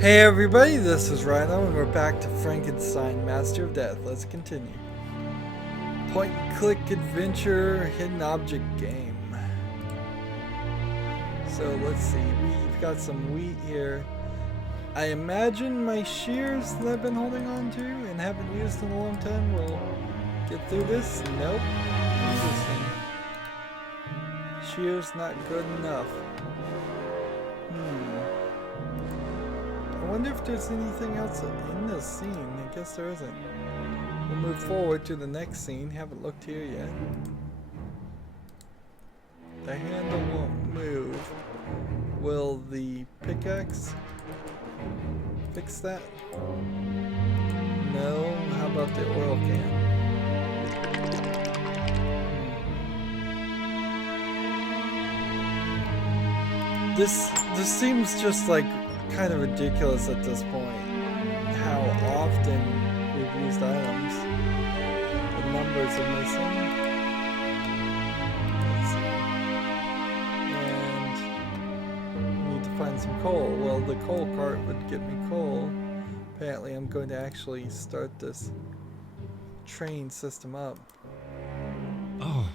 Hey everybody, this is Rydo and we're back to Frankenstein, Master of Death. Let's continue. Point and click adventure, hidden object game. So let's see, we've got some wheat here. I imagine my shears that I've been holding on to and haven't used in a long time will get through this. Nope. Interesting. Shears not good enough. I wonder if there's anything else in this scene. I guess there isn't. We'll move forward to the next scene. Haven't looked here yet. The handle won't move. Will the pickaxe fix that? No. How about the oil can? This seems just like kind of ridiculous at this point how often we've used items. The numbers are missing. Let's see. And we need to find some coal. Well, the coal cart would get me coal. Apparently I'm going to actually start this train system up. Oh,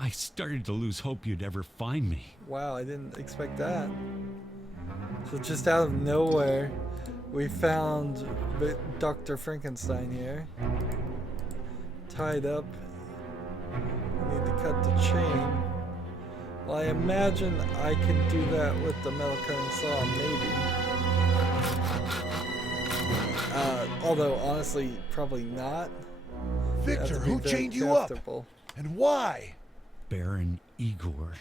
I started to lose hope you'd ever find me. Wow, I didn't expect that. So just out of nowhere, we found Dr. Frankenstein here, tied up. We need to cut the chain. Well, I imagine I can do that with the metal cutting saw, maybe. Although, honestly, probably not. Victor, who chained you up? And why? Baron Igor.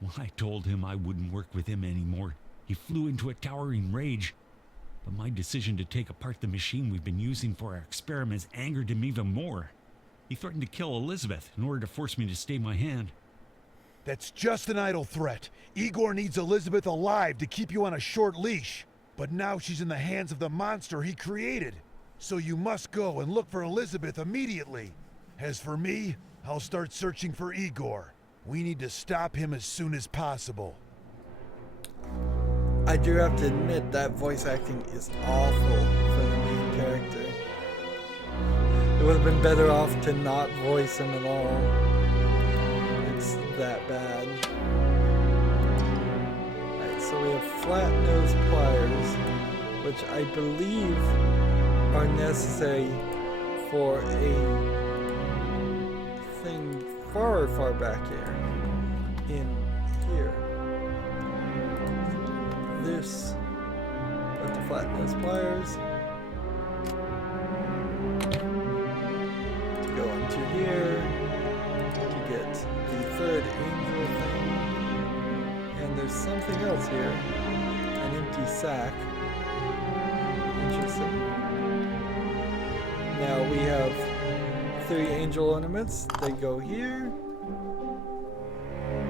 When I told him I wouldn't work with him anymore, he flew into a towering rage. But my decision to take apart the machine we've been using for our experiments angered him even more. He threatened to kill Elizabeth in order to force me to stay my hand. That's just an idle threat. Igor needs Elizabeth alive to keep you on a short leash. But now she's in the hands of the monster he created. So you must go and look for Elizabeth immediately. As for me, I'll start searching for Igor. We need to stop him as soon as possible. I do have to admit that voice acting is awful for the main character. It would have been better off to not voice him at all. It's that bad. Alright, so we have flat nose pliers, which I believe are necessary for a thing far, far back here. In here. This with the flat nose pliers to go into here to get the third angel thing, and there's something else here, an empty sack. Interesting. Now we have 3 angel ornaments. They go here.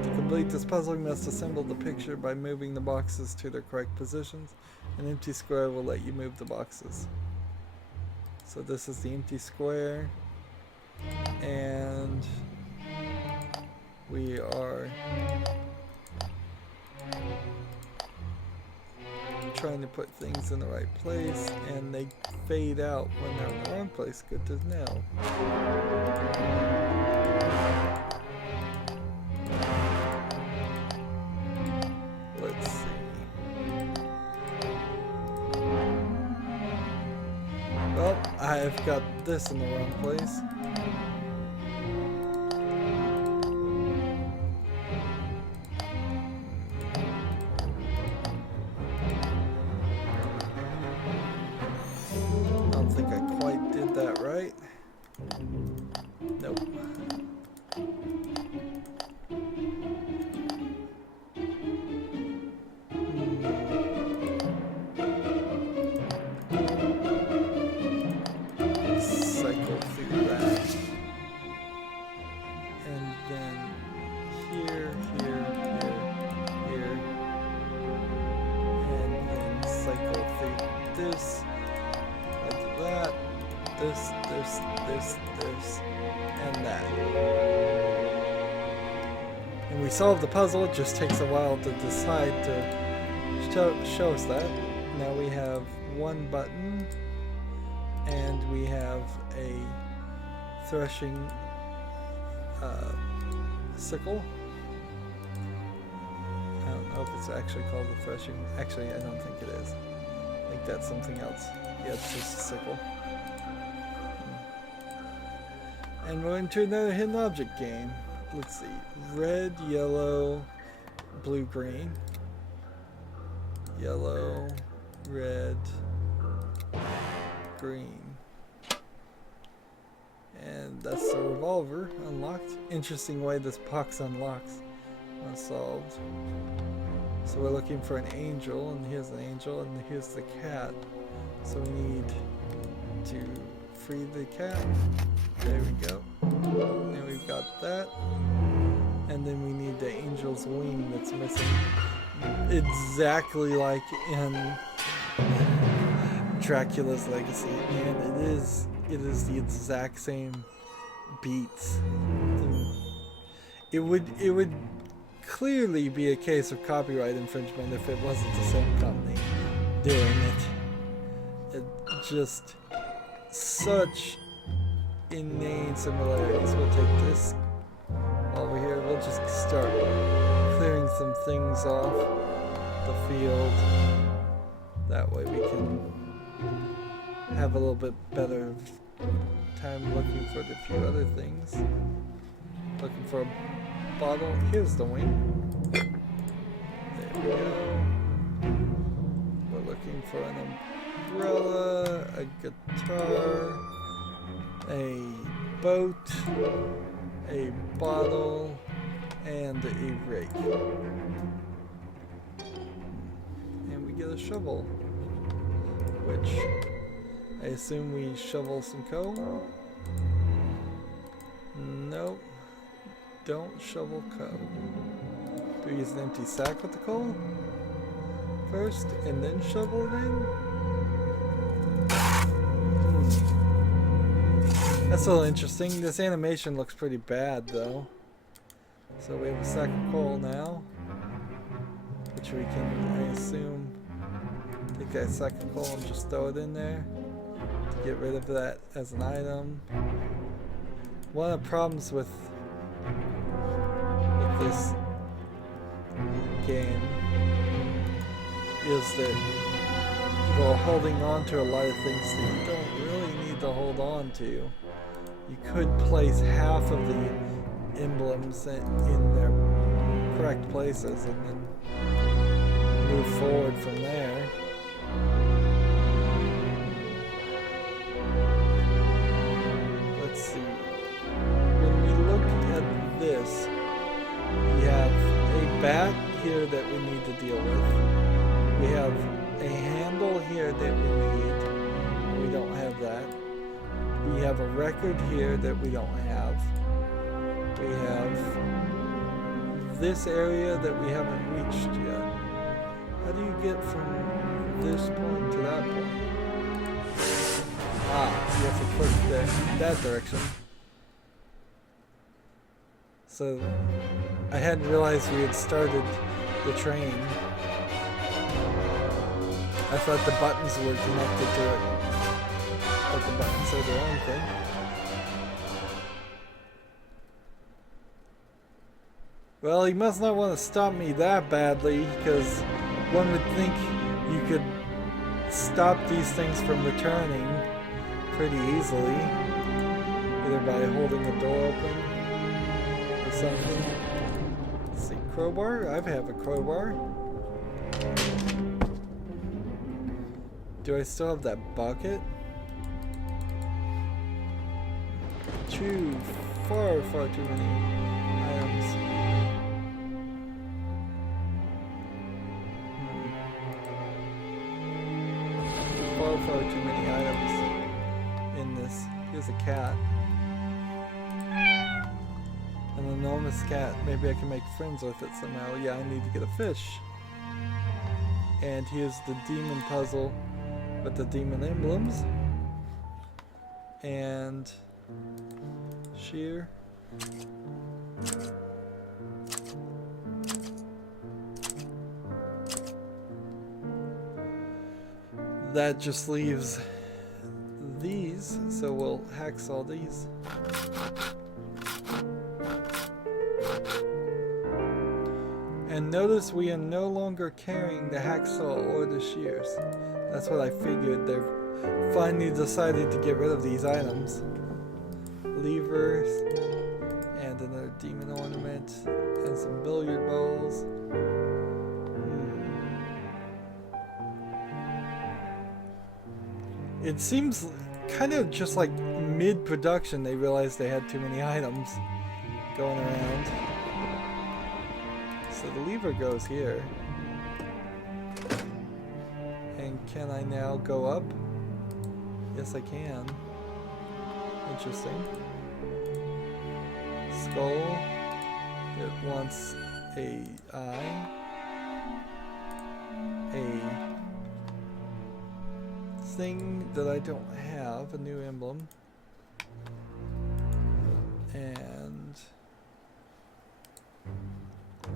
To complete this puzzle, you must assemble the picture by moving the boxes to their correct positions. An empty square will let you move the boxes. So this is the empty square, and we are trying to put things in the right place, and they fade out when they're in the wrong place. Good to know. Let's see. Well, I've got this in the wrong place. I don't think I quite did that right. Nope. Cycle through that. And then here. And then cycle through this. Like that. This, and that. And we solved the puzzle. It just takes a while to decide to show us that. now we have one button, and we have a threshing sickle. I don't know if it's actually called a threshing. Actually, I don't think it is. I think that's something else. Yeah, it's just a sickle. And we're into another hidden object game. Let's see. Red, yellow, blue, green. Yellow, red, green. And that's the revolver unlocked. Interesting way this box unlocks. Unsolved. So we're looking for an angel, and here's an angel, and here's the cat. So we need to free the cat. There we go. And we've got that. And then we need the angel's wing that's missing. Exactly like in Dracula's Legacy. And it is the exact same beats. And it would clearly be a case of copyright infringement if it wasn't the same company doing it. It just such inane similarities. We'll take this over here. We'll just start clearing some things off the field. That way we can have a little bit better time looking for the few other things. Looking for a bottle. Here's the wing. There we go. We're looking for an umbrella, a guitar, a boat, a bottle, and a rake. And we get a shovel, which I assume we shovel some coal. Nope. Don't shovel coal. Do we use an empty sack with the coal first and then shovel it in? That's a little interesting. This animation looks pretty bad though. So we have a sack of coal now, which we can, I assume, take that sack of coal and just throw it in there to get rid of that as an item. One of the problems with this game is that you're holding on to a lot of things that you don't really need to hold on to. You could place half of the emblems in their correct places and then move forward from there. Let's see. When we look at this, we have a bat here that we need to deal with. We have a handle here that we need. We don't have that. We have a record here that we don't have. We have this area that we haven't reached yet. How do you get from this point to that point? Ah, you have to push that direction. So I hadn't realized we had started the train. I thought the buttons were connected to it, but the buttons are their own thing. Well, he must not want to stop me that badly, because one would think you could stop these things from returning pretty easily, either by holding the door open or something. Let's see, crowbar? I have a crowbar. Do I still have that bucket? Far too many items. Far too many items in this. Here's a cat. An enormous cat. Maybe I can make friends with it somehow. Yeah, I need to get a fish. And here's the demon puzzle with the demon emblems. And shear. that just leaves these, so we'll hacksaw these. And notice we are no longer carrying the hacksaw or the shears. That's what I figured. They've finally decided to get rid of these items. Levers, and another demon ornament, and some billiard balls. It seems kind of just like mid-production they realized they had too many items going around. So the lever goes here. And can I now go up? Yes, I can. Interesting. Skull. It wants a eye. A thing that I don't have, a new emblem. And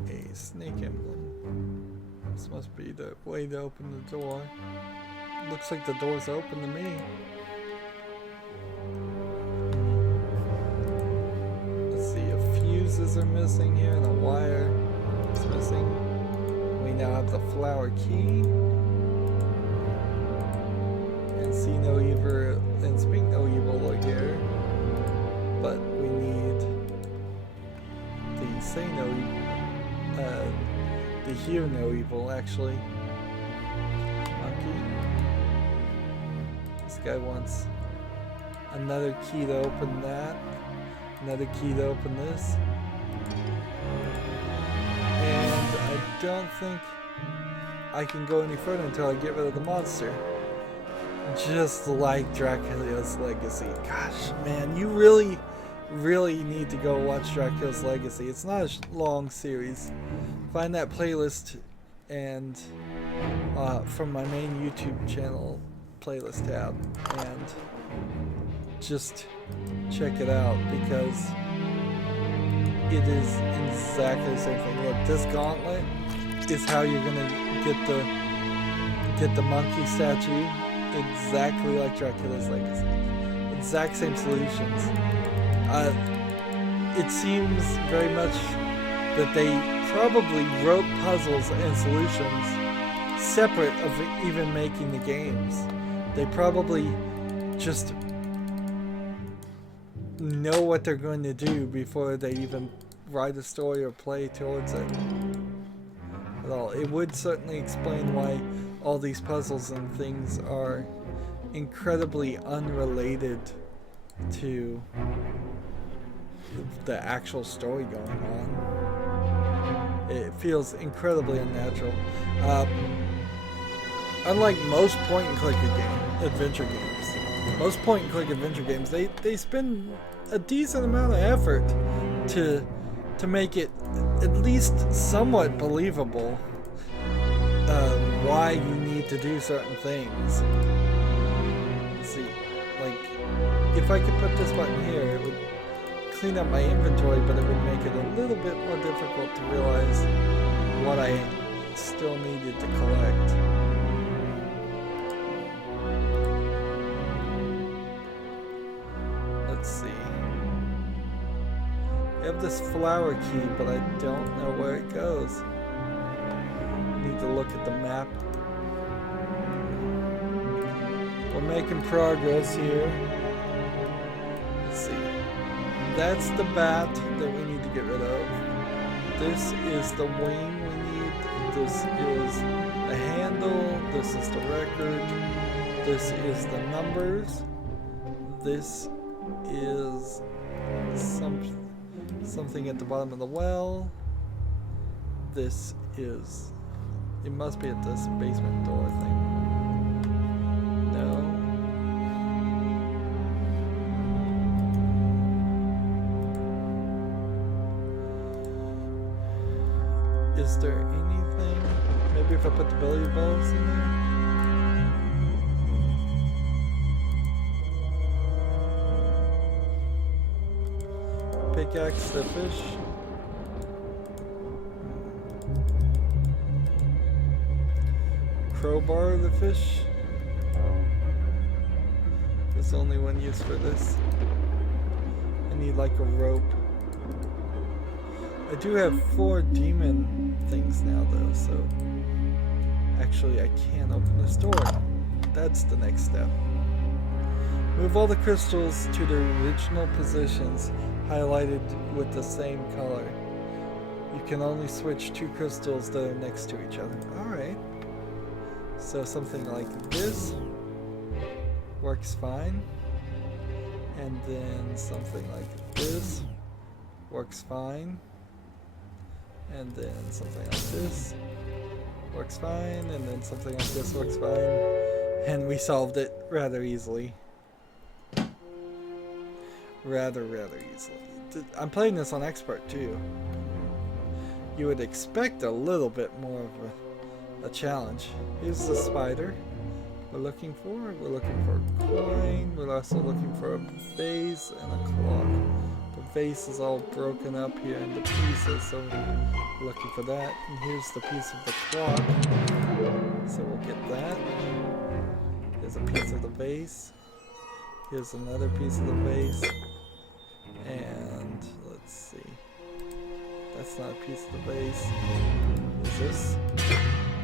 a snake emblem. This must be the way to open the door. Looks like the door's open to me. Let's see, if fuses are missing here and a wire is missing. We now have the flower key. And see no evil and speak no evil here. But we need the say no evil. The hear no evil, actually. Monkey. This guy wants another key to open that. Another key to open this. And I don't think I can go any further until I get rid of the monster. Just like Dracula's Legacy. Gosh, man, you really need to go watch Dracula's Legacy. It's not a long series. Find that playlist and from my main YouTube channel playlist tab and just check it out because it is exactly the same thing. Look, this gauntlet is how you're gonna get the monkey statue exactly like Dracula's Legacy. Exact same solutions. It seems very much that they probably wrote puzzles and solutions separate of even making the games. They probably just know what they're going to do before they even write a story or play towards it at all. It would certainly explain why all these puzzles and things are incredibly unrelated to the actual story going on. It feels incredibly unnatural. Unlike most point-and-click adventure games, most point-and-click adventure games, they spend a decent amount of effort to make it at least somewhat believable why you need to do certain things. Let's see, like if I could put this button here, it would clean up my inventory, but it would make it a little bit more difficult to realize what I still needed to collect. Let's see. I have this flower key, but I don't know where it goes. Need to look at the map. We're making progress here. Let's see. That's the bat that we need to get rid of. This is the wing we need. This is the handle. This is the record. This is the numbers. This is something at the bottom of the well. This is... It must be at this basement door thing. No. Is there anything? Maybe if I put the billiard balls in there? Pickaxe the fish. Crowbar the fish. There's only one use for this. I need like a rope. I do have 4 demon things now though, so actually I can't open this door. That's the next step. Move all the crystals to their original positions, highlighted with the same color. You can only switch 2 crystals that are next to each other. Alright. So something like this works fine. And then something like this works fine. And then something like this works fine. And then something like this works fine. And we solved it rather easily. Rather easily. I'm playing this on expert too. You would expect a little bit more of a challenge. Here's the spider we're looking for. We're looking for a coin. We're also looking for a vase and a clock. The vase is all broken up here into pieces, so we're looking for that. And here's the piece of the clock. So we'll get that. Here's a piece of the vase. Here's another piece of the vase. And let's see. That's not a piece of the vase. Is this?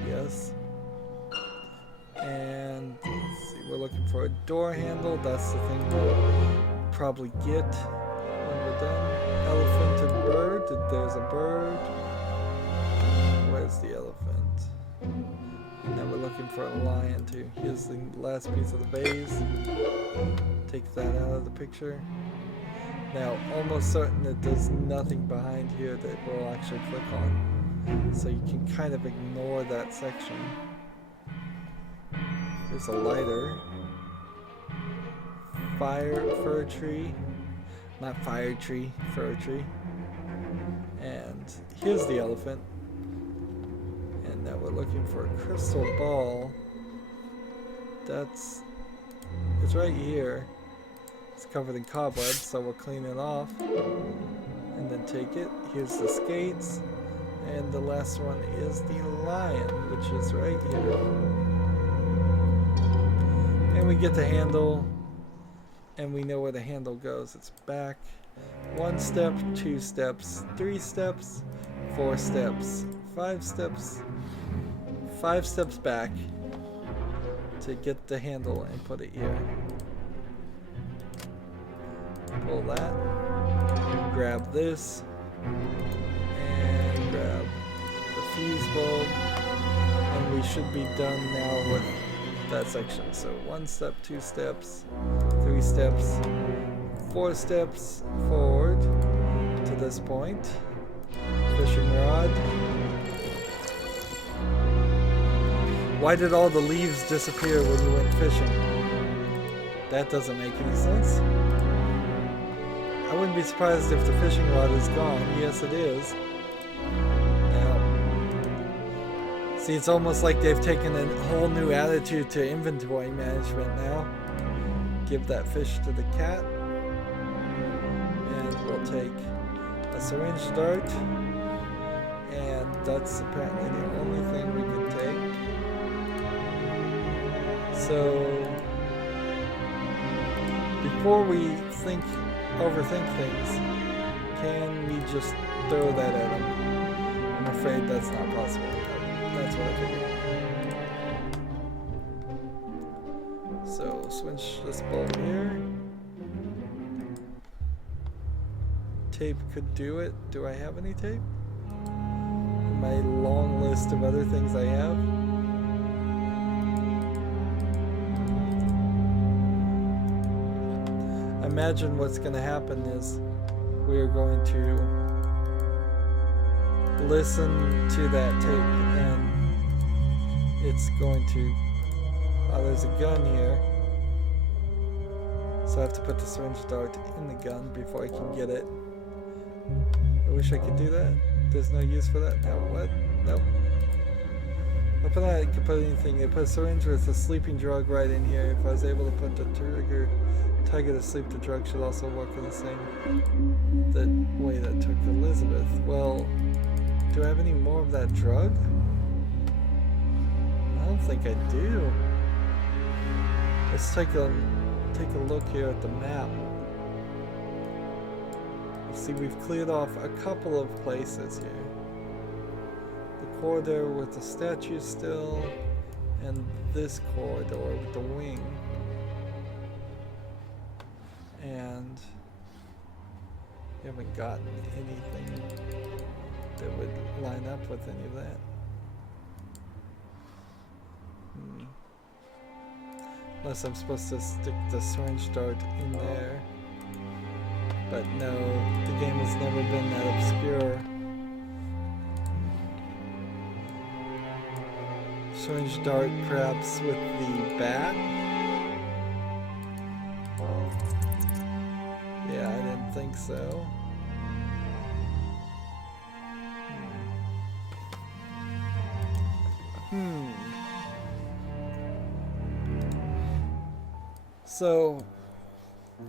Yes. And let's see. We're looking for a door handle. That's the thing we'll probably get when we're done. Elephant and bird. There's a bird. Where's the elephant? And then we're looking for a lion too. Here's the last piece of the vase. Take that out of the picture. Now, almost certain that there's nothing behind here that we'll actually click on. So you can kind of ignore that section. Here's a lighter. Fir tree. Not fire tree, fir tree. And here's the elephant. And now we're looking for a crystal ball. It's right here. It's covered in cobwebs, so we'll clean it off and then take it. Here's the skates, and the last one is the lion, which is right here. And we get the handle, and we know where the handle goes. It's back 1 step, 2 steps, 3 steps, 4 steps, 5 steps, 5 steps back to get the handle and put it here. Pull that, grab this, and grab the fuse bulb, and we should be done now with that section. So 1 step, 2 steps, 3 steps, 4 steps forward to this point. Fishing rod. Why did all the leaves disappear when you went fishing? That doesn't make any sense. I wouldn't be surprised if the fishing rod is gone. Yes, it is. Now, see, it's almost like they've taken a whole new attitude to inventory management now. Give that fish to the cat. And we'll take a syringe dart. And that's apparently the only thing we can take. So, before we overthink things, can we just throw that at him? I'm afraid that's not possible. That's what I figured. So switch this bulb here. Tape could do it. Do I have any tape? In my long list of other things I have. Imagine what's going to happen is we're going to listen to that tape and it's going to... Oh, there's a gun here. So I have to put the syringe dart in the gun before I can get it. I wish I could do that. There's no use for that. Now what? Nope. Up on that I could put anything. They put a syringe with a sleeping drug right in here. If I was able to put the trigger tiger to sleep, the drug should also work in the same way that took Elizabeth. Well, do I have any more of that drug? I don't think I do. Let's take a take a look here at the map. See, we've cleared off a couple of places here. The corridor with the statue still, and this corridor with the wing. And we haven't gotten anything that would line up with any of that. Unless I'm supposed to stick the syringe dart in there. But no, the game has never been that obscure. Syringe dart perhaps with the bat? Yeah, I didn't think so. So,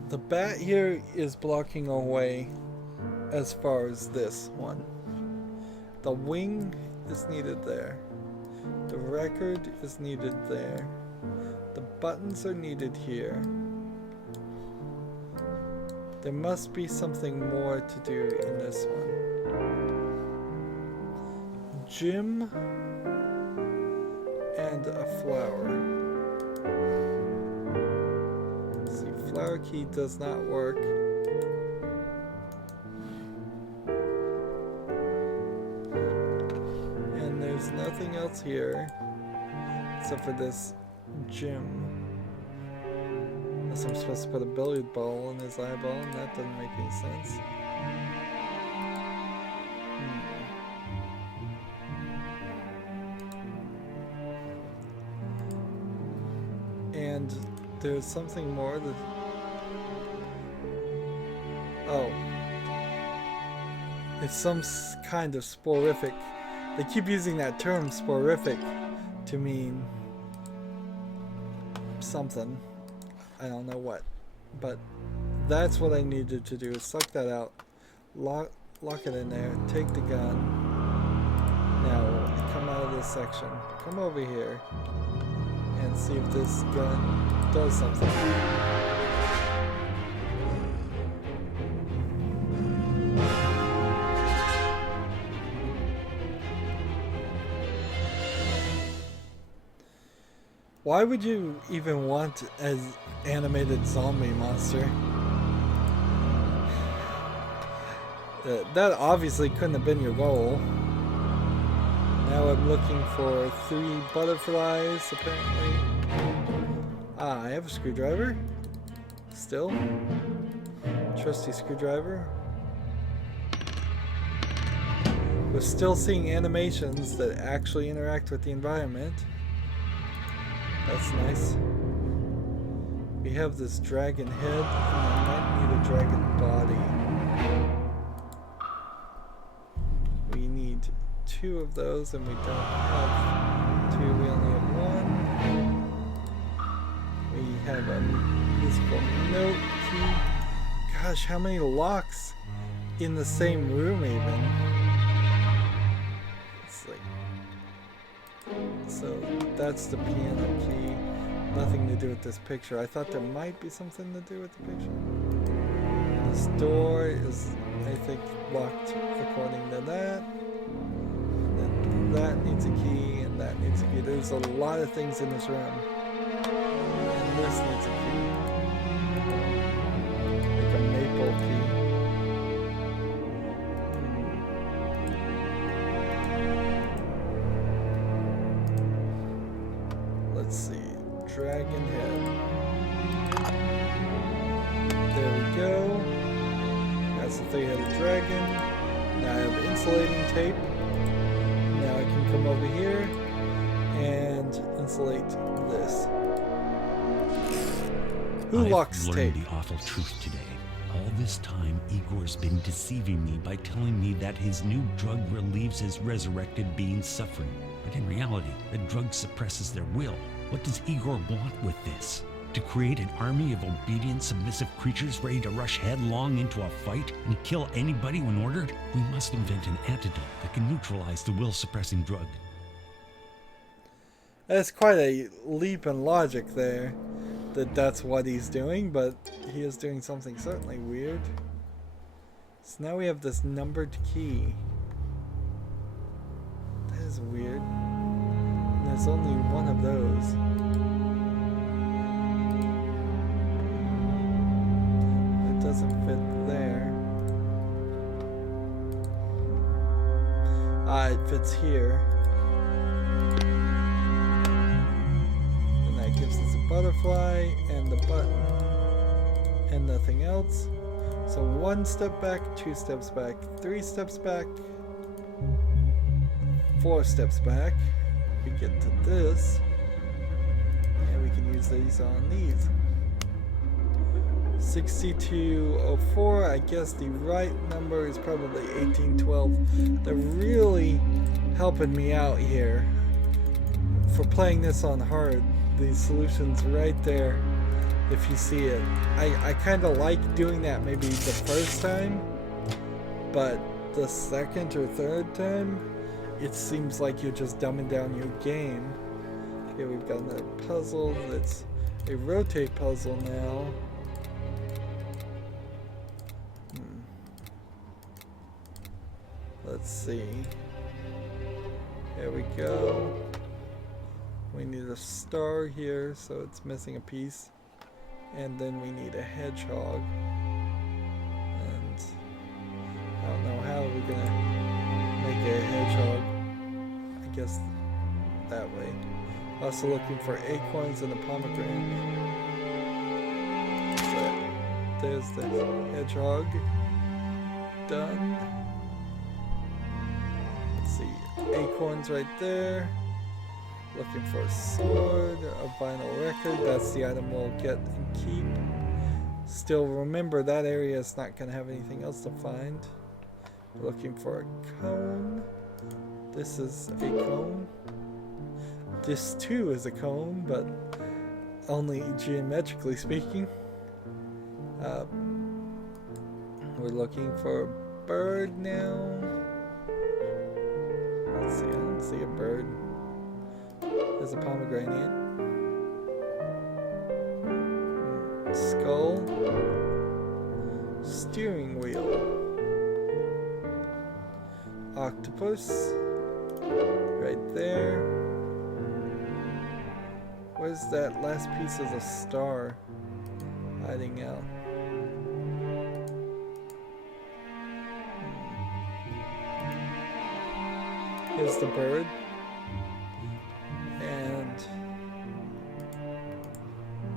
the bat here is blocking our way as far as this one. The wing is needed there. The record is needed there. The buttons are needed here. There must be something more to do in this one. Gym and a flower. Flower key does not work. And there's nothing else here except for this gym. Unless I'm supposed to put a billiard ball in his eyeball, and that doesn't make any sense. And there's something more that... Oh. It's some kind of sporific. They keep using that term, sporific, to mean something. I don't know what. But that's what I needed to do, is suck that out, lock it in there, take the gun. Now, come out of this section. Come over here and see if this gun does something. Why would you even want an animated zombie monster? That obviously couldn't have been your goal. Now I'm looking for 3 butterflies, apparently. Ah, I have a screwdriver. Still. Trusty screwdriver. We're still seeing animations that actually interact with the environment. That's nice. We have this dragon head, and I might need a dragon body. We need 2 of those, and we don't have 2, we only have 1. We have a musical note key. Gosh, how many locks in the same room even? It's like... So that's the piano key. Nothing to do with this picture. I thought there might be something to do with the picture. This door is, I think, locked according to that. And then that needs a key, and that needs a key. There's a lot of things in this room. And this needs a key. Like a maple key. Let's see. Dragon head. There we go. That's the 3-headed dragon. Now I have insulating tape. Now I can come over here and insulate this. Who locks tape? I've learned the awful truth today. All this time, Igor's been deceiving me by telling me that his new drug relieves his resurrected beings' suffering. But in reality, the drug suppresses their will. What does Igor want with this? To create an army of obedient, submissive creatures ready to rush headlong into a fight and kill anybody when ordered? We must invent an antidote that can neutralize the will-suppressing drug. That's quite a leap in logic there. that that's what he's doing, but he is doing something certainly weird. So now we have this numbered key. That is weird. And there's only one of those. It doesn't fit there. Ah, it fits here. And that gives us a butterfly and the button and nothing else. So 1 step back, 2 steps back, 3 steps back, 4 steps back. We get to this, and we can use these on these. 6204, I guess the right number is probably 1812. They're really helping me out here for playing this on hard. The solution's right there if you see it. I kind of like doing that maybe the first time, but the second or third time, it seems like you're just dumbing down your game. Here we've got another puzzle that's a rotate puzzle now. Let's see. Here we go. We need a star here, so it's missing a piece. And then we need a hedgehog. And I don't know how we're gonna make a hedgehog. I guess that way. Also looking for acorns and a pomegranate. So there's the hedgehog. Done. Let's see. Acorns right there. Looking for a sword, a vinyl record. That's the item we'll get and keep. Still remember that area is not going to have anything else to find. We're looking for a cone. This is a cone. This too is a cone, but only geometrically speaking. We're looking for a bird now. Let's see, I don't see a bird. There's a pomegranate. Skull. Steering wheel. Octopus. Right there. Where's that last piece of the star hiding out? Here's the bird. And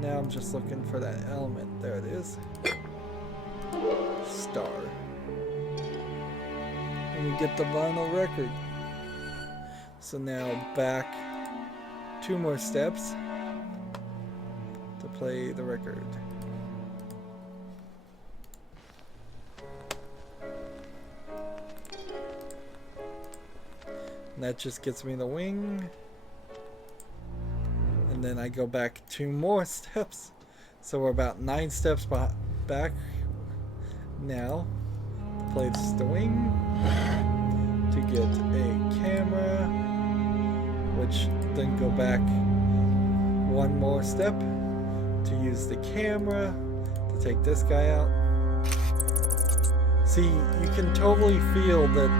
now I'm just looking for that element. There it is. Star. And we get the vinyl record. So now back 2 more steps to play the record. And that just gets me the wing. And then I go back 2 more steps. So we're about 9 steps back now to play the wing. To get a camera. Which then go back 1 more step to use the camera to take this guy out. See, you can totally feel that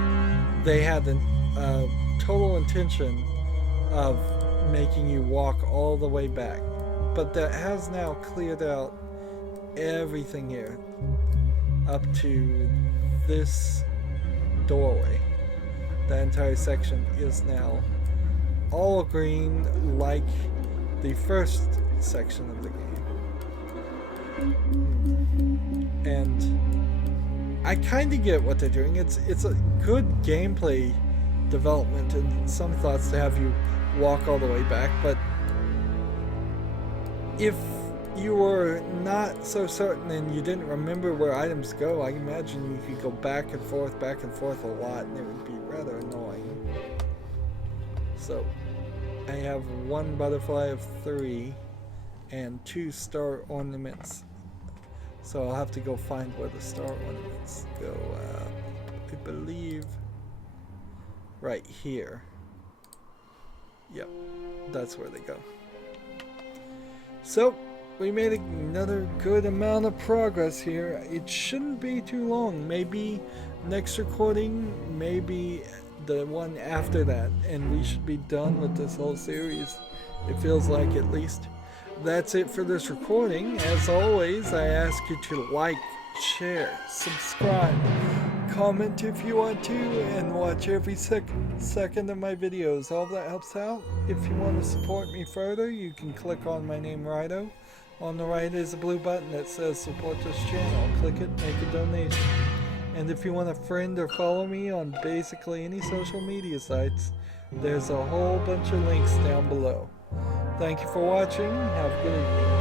they had a total intention of making you walk all the way back, but that has now cleared out everything here up to this doorway. That entire section is now all green, like the first section of the game. And I kind of get what they're doing. It's a good gameplay development and some thoughts to have you walk all the way back, but if you were not so certain and you didn't remember where items go, I imagine you could go back and forth a lot, and it would be rather annoying. So I have 1 butterfly of 3 and 2 star ornaments, so I'll have to go find where the star ornaments go. I believe right here. Yep, that's where they go. So we made another good amount of progress here. It shouldn't be too long. Maybe next recording, maybe the one after that, and we should be done with this whole series. It feels like, at least. That's it for this recording. As always, I ask you to like, share, subscribe, comment if you want to, and watch every second of my videos. All that helps out. If you want to support me further, you can click on my name, Rydo. On the right is a blue button that says support this channel. Click it, make a donation. And if you want to friend or follow me on basically any social media sites, there's a whole bunch of links down below. Thank you for watching. Have a good evening.